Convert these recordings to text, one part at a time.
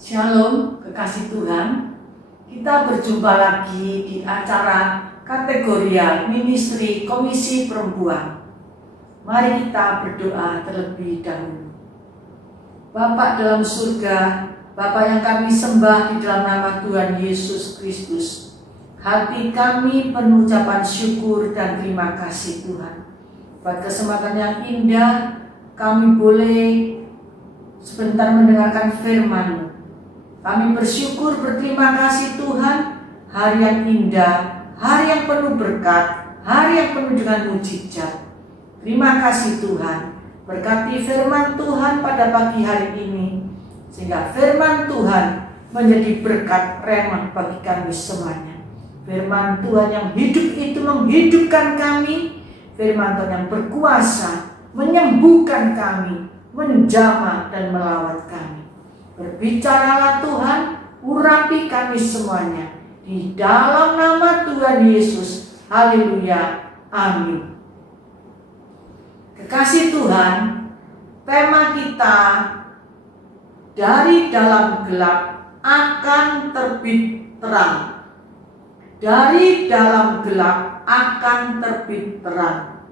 Shalom, kekasih Tuhan. Kita berjumpa lagi di acara kategorial Ministry Komisi Perempuan. Mari kita berdoa terlebih dahulu. Bapa dalam surga, Bapa yang kami sembah di dalam nama Tuhan Yesus Kristus, hati kami penuh ucapan syukur dan terima kasih Tuhan. Buat kesempatan yang indah, kami boleh sebentar mendengarkan firman-Mu. Kami bersyukur, berterima kasih Tuhan, hari yang indah, hari yang penuh berkat, hari yang penuh dengan mujizat. Terima kasih Tuhan, berkati firman Tuhan pada pagi hari ini, sehingga firman Tuhan menjadi berkat remah bagi kami semuanya. Firman Tuhan yang hidup itu menghidupkan kami, firman Tuhan yang berkuasa menyembuhkan kami, menjamah dan melawat kami. Berbicaralah Tuhan, urapi kami semuanya. Di dalam nama Tuhan Yesus. Haleluya. Amin. Kekasih Tuhan, tema kita dari dalam gelap akan terbit terang. Dari dalam gelap akan terbit terang.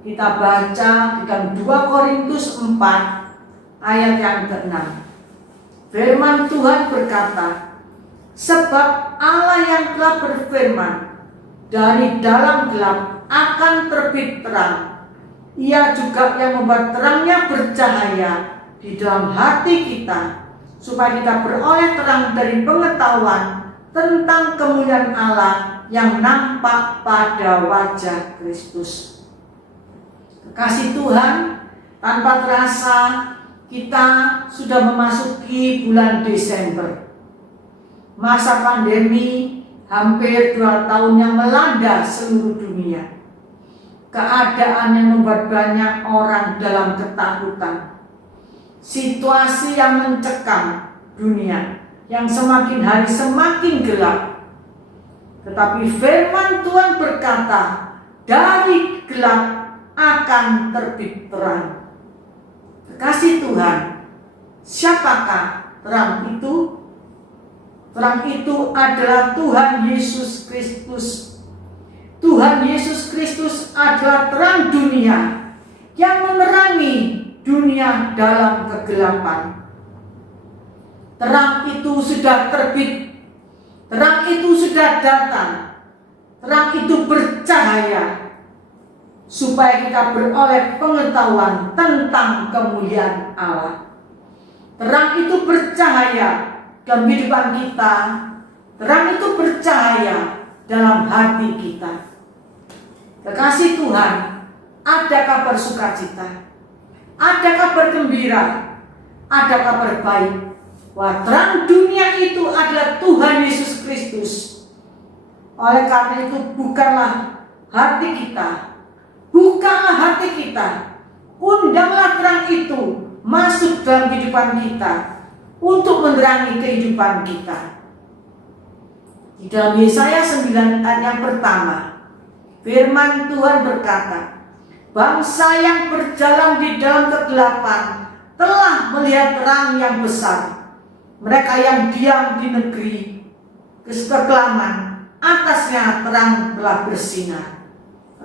Kita baca di dalam 2 Korintus 4 ayat yang ke-6. Firman Tuhan berkata, sebab Allah yang telah berfirman, dari dalam gelap akan terbit terang. Ia juga yang membuat terangnya bercahaya di dalam hati kita, supaya kita beroleh terang dari pengetahuan tentang kemuliaan Allah yang nampak pada wajah Kristus. Kekasih Tuhan, tanpa terasa kita sudah memasuki bulan Desember. Masa pandemi hampir 2 tahun yang melanda seluruh dunia. Keadaan yang membuat banyak orang dalam ketakutan. Situasi yang mencekam dunia, yang semakin hari semakin gelap. Tetapi firman Tuhan berkata, dari gelap akan terbit terang. Kekasih Tuhan, siapakah terang itu? Terang itu adalah Tuhan Yesus Kristus. Tuhan Yesus Kristus adalah terang dunia yang menerangi dunia dalam kegelapan. Terang itu sudah terbit. Terang itu sudah datang. Terang itu bercahaya, supaya kita beroleh pengetahuan tentang kemuliaan Allah. Terang itu bercahaya dalam kehidupan kita. Terang itu bercahaya dalam hati kita. Kekasih Tuhan, ada kabar sukacita, ada kabar gembira, ada kabar baik. Wah, terang dunia itu adalah Tuhan Yesus Kristus. Oleh karena itu, bukanlah hati kita, bukalah hati kita, undanglah terang itu masuk dalam kehidupan kita untuk menerangi kehidupan kita. Di dalam Yesaya 9 ayat yang pertama, firman Tuhan berkata, bangsa yang berjalan di dalam kegelapan telah melihat terang yang besar. Mereka yang diam di negeri kekelaman, atasnya terang telah bersinar.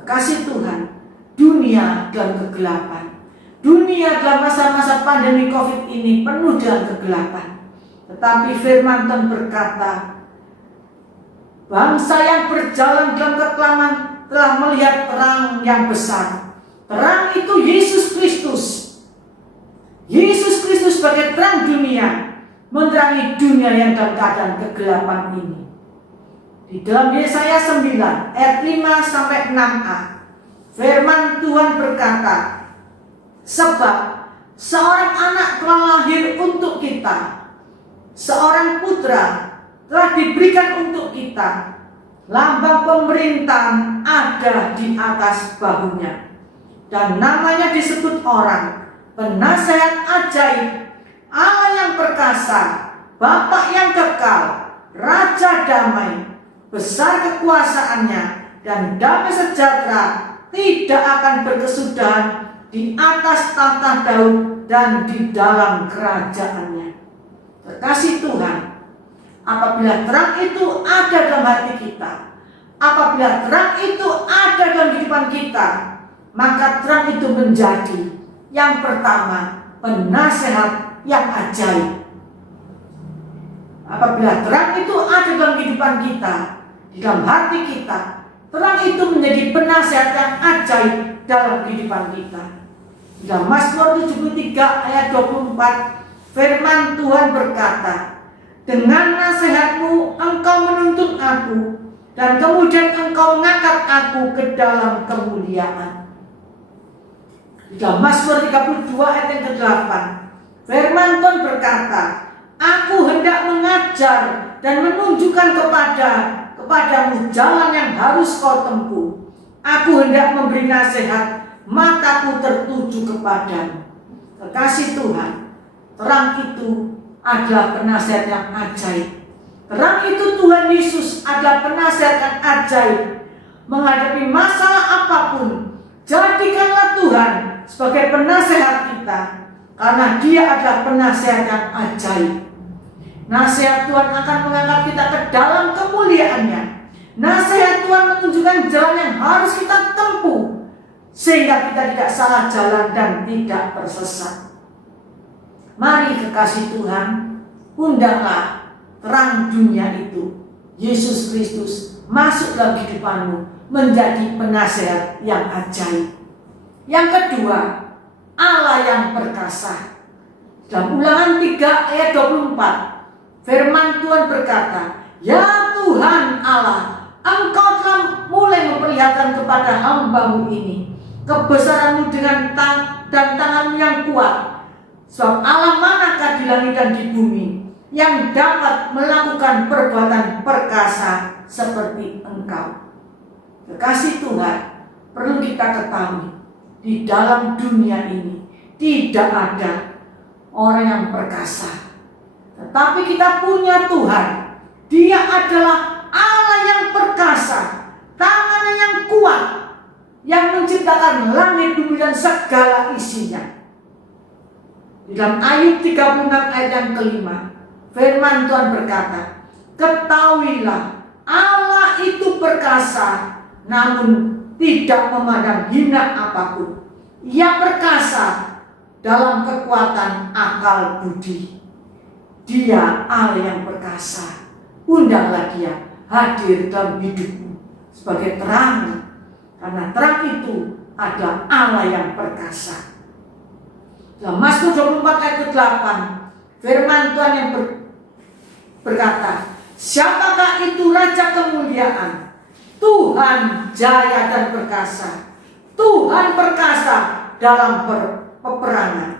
Kasih Tuhan, dunia dalam kegelapan. Dunia dalam masa-masa pandemi COVID ini penuh dengan kegelapan. Tetapi firman Tuhan berkata, bangsa yang berjalan dalam kekelaman telah melihat terang yang besar. Terang itu Yesus Kristus. Yesus Kristus sebagai terang dunia, menerangi dunia yang dalam keadaan kegelapan ini. Di dalam Yesaya 9 ayat 5-6a, firman Tuhan berkata, sebab seorang anak telah lahir untuk kita, seorang putra telah diberikan untuk kita, lambang pemerintahan ada di atas bahunya, dan namanya disebut orang penasehat ajaib, Allah yang perkasa, Bapa yang kekal, Raja damai. Besar kekuasaannya dan damai sejahtera tidak akan berkesudahan di atas tahta Daud dan di dalam kerajaannya. Kekasih Tuhan, apabila terang itu ada dalam hati kita, apabila terang itu ada dalam kehidupan kita, maka terang itu menjadi yang pertama, penasehat yang ajaib. Apabila terang itu ada dalam kehidupan kita, di dalam hati kita, terang itu menjadi penasehat yang ajaib dalam kehidupan kita. Dalam Mazmur 73 ayat 24, firman Tuhan berkata, dengan nasihatmu engkau menuntun aku, dan kemudian engkau mengangkat aku ke dalam kemuliaan. Di dalam Mazmur 32 ayat yang ke-8, firman Tuhan berkata, aku hendak mengajar dan menunjukkan kepadamu jalan yang harus kau tempuh. Aku hendak memberi nasihat, mataku tertuju kepadamu. Kekasih Tuhan, terang itu adalah penasihat yang ajaib. Terang itu Tuhan Yesus adalah penasihat yang ajaib. Menghadapi masalah apapun, jadikanlah Tuhan sebagai penasihat kita, karena Dia adalah penasihat yang ajaib. Nasihat Tuhan akan mengangkat kita ke dalam kemuliaan-Nya. Nasihat Tuhan menunjukkan jalan yang harus kita tempuh, sehingga kita tidak salah jalan dan tidak tersesat. Mari kekasih Tuhan, undanglah terang dunia itu, Yesus Kristus, masuk dalam kehidupanmu, menjadi penasehat yang ajaib. Yang kedua, Allah yang perkasa. Dalam Ulangan 3 ayat 24, firman Tuhan berkata, ya Tuhan Allah, Engkau telah mulai memperlihatkan kepada hamba-Mu ini kebesaran-Mu dan tangan-Mu yang kuat. Sebab Allah manakah di langit dan di bumi yang dapat melakukan perbuatan perkasa seperti Engkau. Kekasih Tuhan, perlu kita ketahui, di dalam dunia ini tidak ada orang yang perkasa. Tetapi kita punya Tuhan. Dia adalah Allah yang perkasa, tangannya yang kuat, yang menciptakan langit, bumi dan segala isinya. Di dalam Ayub 36 ayat yang kelima, firman Tuhan berkata, ketahuilah Allah itu perkasa, namun tidak memandang hina apapun. Ia perkasa dalam kekuatan akal budi. Dia Allah yang perkasa. Undanglah Dia hadir dalam hidupmu sebagai terang, karena terang itu adalah Allah yang perkasa. Dalam Mazmur 24 ayat ke-8, firman Tuhan yang berkata, siapakah itu Raja kemuliaan? Tuhan jaya dan perkasa. Tuhan perkasa dalam peperangan.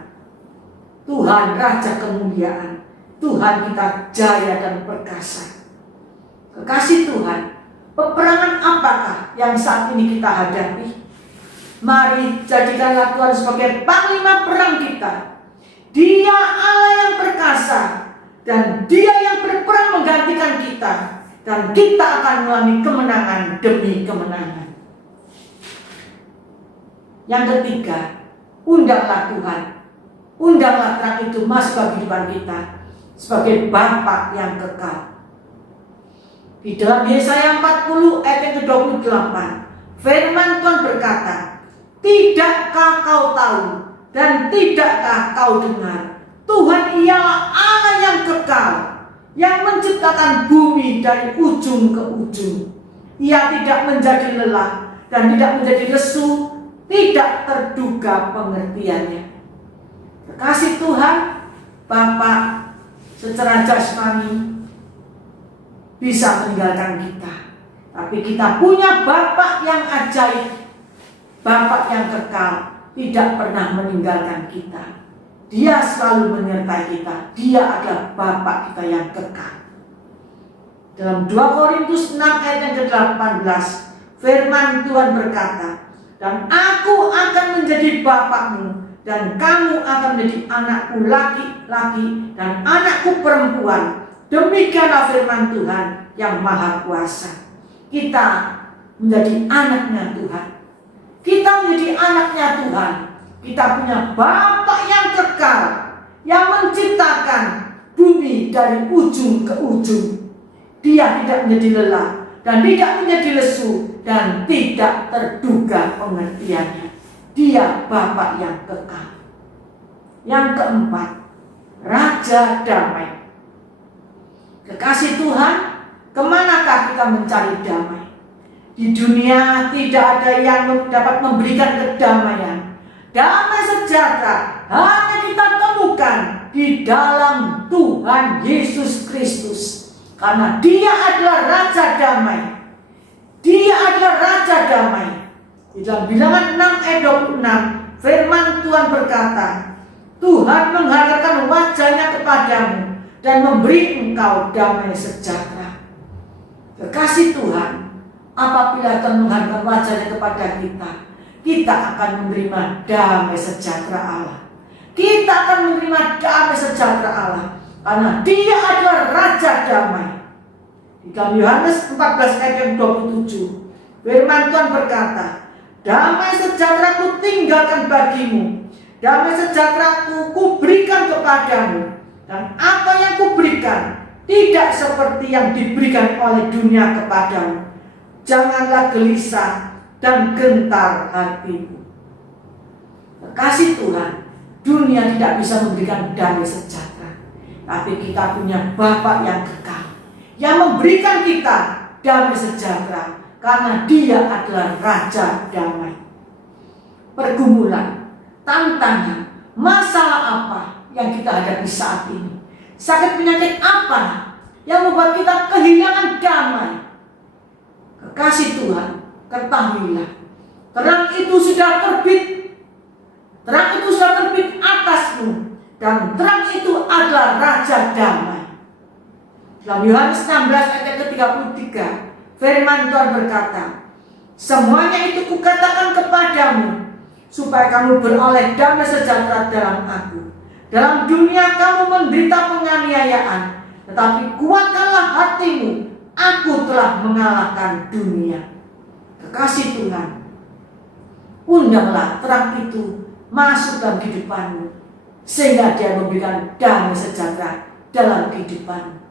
Tuhan Raja kemuliaan. Tuhan kita jaya dan perkasa. Kekasih Tuhan, peperangan apakah yang saat ini kita hadapi? Mari jadikanlah Tuhan sebagai panglima perang kita. Dia Allah yang perkasa, dan Dia yang berperang menggantikan kita, dan kita akan mengalami kemenangan demi kemenangan. Yang ketiga, undanglah Tuhan. Undanglah terang itu masuk ke kehidupan kita sebagai Bapa yang kekal. Di dalam Yesaya 40 ayat yang ke-28, firman Tuhan berkata, tidakkah kau tahu dan tidakkah kau dengar, Tuhan ialah Allah yang kekal, yang menciptakan bumi dari ujung ke ujung. Ia tidak menjadi lelah dan tidak menjadi lesu, tidak terduga pengertiannya. Kekasih Tuhan, Bapak secara jasmani bisa meninggalkan kita, tapi kita punya Bapak yang ajaib, Bapak yang kekal, tidak pernah meninggalkan kita. Dia selalu menyertai kita. Dia adalah Bapak kita yang kekal. Dalam 2 Korintus 6 ayat yang ke-18, firman Tuhan berkata, dan aku akan menjadi Bapakmu, dan kamu akan menjadi anakku laki-laki dan anakku perempuan. Demikianlah firman Tuhan yang Maha Kuasa. Kita menjadi anaknya Tuhan. Kita menjadi anaknya Tuhan. Kita punya Bapa yang kekal, yang menciptakan bumi dari ujung ke ujung. Dia tidak menjadi lelah dan tidak menjadi lesu dan tidak terduga pengertiannya. Dia Bapa yang kekal. Yang keempat, Raja Damai. Kekasih Tuhan, kemanakah kita mencari damai? Di dunia tidak ada yang dapat memberikan kedamaian. Damai sejahtera hanya kita temukan di dalam Tuhan Yesus Kristus. Karena Dia adalah Raja Damai. Dia adalah Raja Damai. Di dalam Bilangan 6 ayat 26, firman Tuhan berkata, Tuhan menghadirkan wajahnya kepadamu dan memberi engkau damai sejahtera. Kekasih Tuhan, apabila Tuhan menghadirkan wajahnya kepada kita, kita akan menerima damai sejahtera Allah. Kita akan menerima damai sejahtera Allah. Karena Dia adalah Raja Damai. Di dalam Yohanes 14 ayat 27, firman Tuhan berkata, damai sejahtera ku tinggalkan bagimu, damai sejahtera ku berikan kepadamu, dan apa yang ku berikan tidak seperti yang diberikan oleh dunia kepadamu. Janganlah gelisah dan gentar hatimu. Kekasih Tuhan, dunia tidak bisa memberikan damai sejahtera, tapi kita punya Bapa yang kekal, yang memberikan kita damai sejahtera, karena Dia adalah Raja Damai. Pergumulan, tantangan, masalah apa yang kita hadapi saat ini? Sakit penyakit apa yang membuat kita kehilangan damai? Kekasih Tuhan, ketahuilah, terang itu sudah terbit. Terang itu sudah terbit atasmu, dan terang itu adalah Raja Damai. Dalam Yohanes 16 ayat ke-33, firman Tuhan berkata, semuanya itu kukatakan kepadamu, supaya kamu beroleh damai sejahtera dalam aku. Dalam dunia kamu menderita penganiayaan, tetapi kuatkanlah hatimu, aku telah mengalahkan dunia. Kekasih Tuhan, undanglah terang itu masuk dalam kehidupanmu, sehingga dia memberikan damai sejahtera dalam kehidupanmu.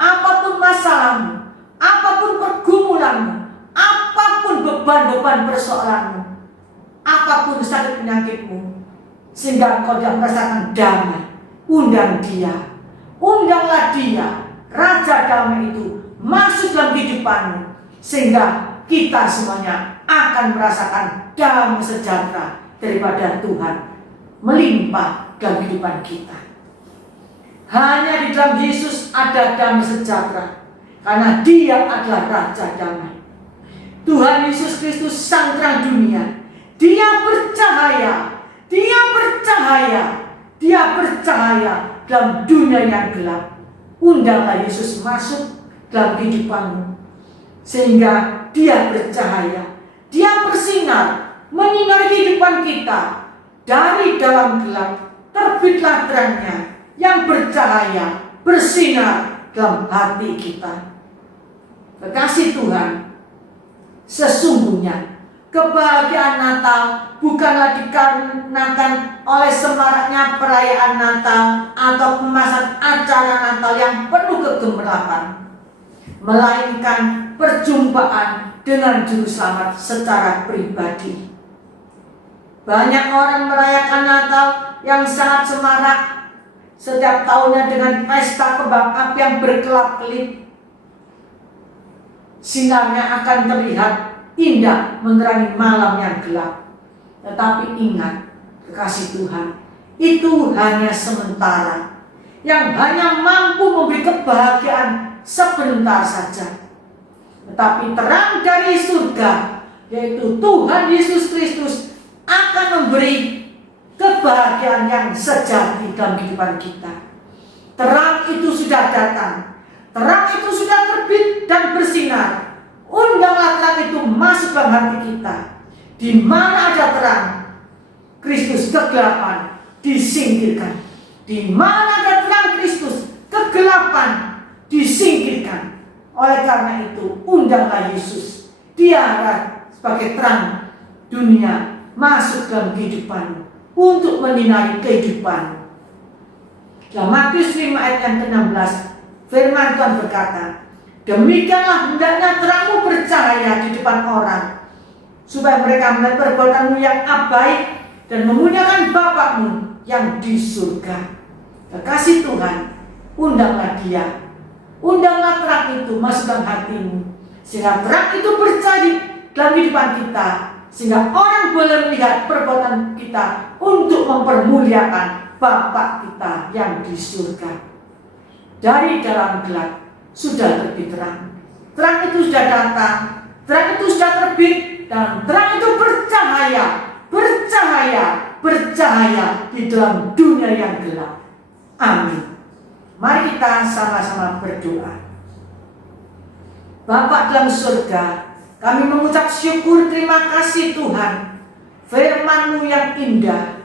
Apapun masalahmu, apapun pergumulanmu, apapun beban-beban persoalanmu, apapun sakit penyakitmu, sehingga engkau tidak merasakan damai, undang Dia, undanglah Dia, Raja Damai itu masuk dalam kehidupanmu, sehingga kita semuanya akan merasakan damai sejahtera daripada Tuhan melimpah dalam kehidupan kita. Hanya di dalam Yesus ada damai sejahtera, karena Dia adalah Raja Damai. Tuhan Yesus Kristus Sang Terang Dunia, Dia bercahaya, Dia bercahaya, Dia bercahaya dalam dunia yang gelap. Undanglah Yesus masuk dalam kehidupanmu, sehingga Dia bercahaya, Dia bersinar, menyinari kehidupan kita. Dari dalam gelap terbitlah terangnya yang bercahaya, bersinar dalam hati kita. Kekasih Tuhan, sesungguhnya kebahagiaan Natal bukanlah dikarenakan oleh semaraknya perayaan Natal atau kemasan acara Natal yang penuh kegembiraan, melainkan perjumpaan dengan Juru Selamat secara pribadi. Banyak orang merayakan Natal yang sangat semarak setiap tahunnya dengan pesta kembang api yang berkelap-kelip. Sinarnya akan terlihat indah menerangi malam yang gelap. Tetapi ingat, kekasih Tuhan, itu hanya sementara, yang hanya mampu memberi kebahagiaan sebentar saja. Tetapi terang dari surga, yaitu Tuhan Yesus Kristus, akan memberi kebahagiaan yang sejati dalam kehidupan kita. Terang itu sudah datang, terang itu sudah terbit dan bersinar. Undanglah terang itu masuk dalam hati kita. Di mana ada terang, Kristus, kegelapan disingkirkan. Di mana ada terang Kristus, kegelapan disingkirkan. Oleh karena itu, undanglah Yesus, Dia sebagai terang dunia, masuk dalam kehidupanmu untuk menyinari kehidupanmu. Dalam Matius 5 ayat yang ke-16, Firman Tuhan berkata, demikianlah hendaknya terangmu bercahaya di depan orang, supaya mereka melihat perbuatanmu yang baik dan memuliakan Bapakmu yang di surga. Kekasih Tuhan, undanglah dia, undanglah terang itu masuk dalam hatimu, sehingga terang itu bercahaya dalam kehidupan kita, sehingga orang boleh melihat perbuatan kita untuk mempermuliakan Bapa kita yang di surga. Dari dalam gelap sudah terbit terang. Terang itu sudah datang, terang itu sudah terbit, dan terang itu bercahaya, bercahaya, bercahaya di dalam dunia yang gelap. Amin. Mari kita sama-sama berdoa. Bapa dalam surga, kami mengucap syukur, terima kasih Tuhan. Firman-Mu yang indah,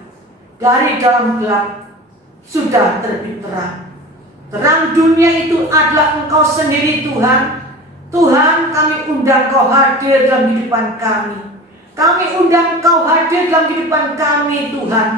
dari dalam gelap sudah terbit terang. Terang dunia itu adalah Engkau sendiri Tuhan. Tuhan, kami undang Engkau hadir dalam kehidupan kami. Kami undang Engkau hadir dalam kehidupan kami Tuhan,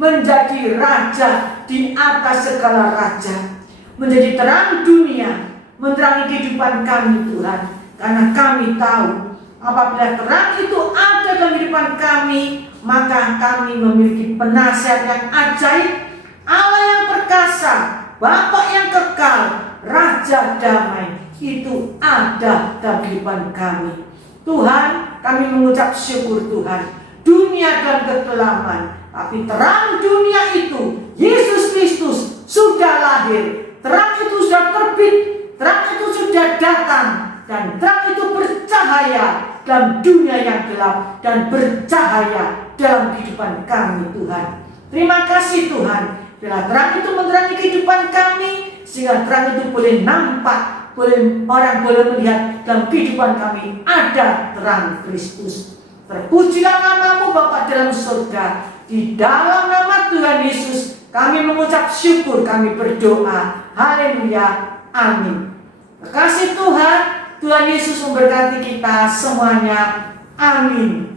menjadi Raja di atas segala raja, menjadi terang dunia, menerangi kehidupan kami Tuhan. Karena kami tahu apabila terang itu ada dalam kehidupan kami, maka kami memiliki penasihat yang ajaib, Allah yang perkasa, Bapa yang kekal, Raja damai, itu ada dalam kehidupan kami. Tuhan, kami mengucap syukur Tuhan. Dunia dalam kekelaman, tapi terang dunia itu, Yesus Kristus sudah lahir. Terang itu sudah terbit, terang itu sudah datang, dan terang itu bercahaya dalam dunia yang gelap dan bercahaya dalam kehidupan kami Tuhan. Terima kasih Tuhan. Bila terang itu menerangi kehidupan kami, sehingga terang itu boleh nampak, orang boleh melihat dalam kehidupan kami ada terang Kristus. Terpujilah nama-Mu Bapa dalam surga. Di dalam nama Tuhan Yesus kami mengucap syukur, kami berdoa. Haleluya, amin. Terima kasih Tuhan. Tuhan Yesus memberkati kita semuanya. Amin.